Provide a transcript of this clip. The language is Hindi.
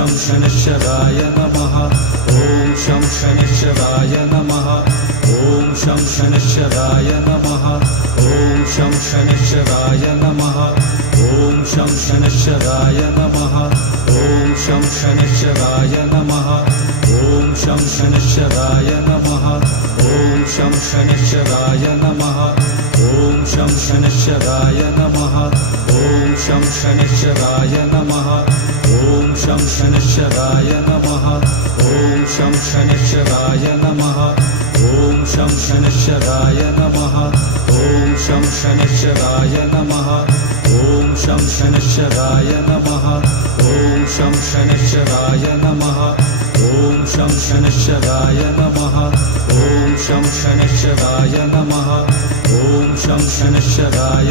शं शनैश्चराय नमः ॐ शं शनैश्चराय नमः ॐ शं शनैश्चराय नमः ॐ शं शनैश्चराय नमः ॐ शं शनैश्चराय नमः ॐ शं शनैश्चराय नमः ॐ शं शनैश्चराय नमः ॐ शं शनैश्चराय नमः ॐ शं शनैश्चराय नमः ॐ शं शनैश्चराय नमः ॐ शं शनैश्चराय नमः ॐ शं शनैश्चराय नमः ॐ शं शनैश्चराय नमः ॐ शं शनैश्चराय नमः ॐ शं शनैश्चराय नमः ॐ शं शनैश्चराय नमः ॐ शं शनैश्चराय नमः ॐ शं शनैश्चराय नमः ॐ शं शनैश्चराय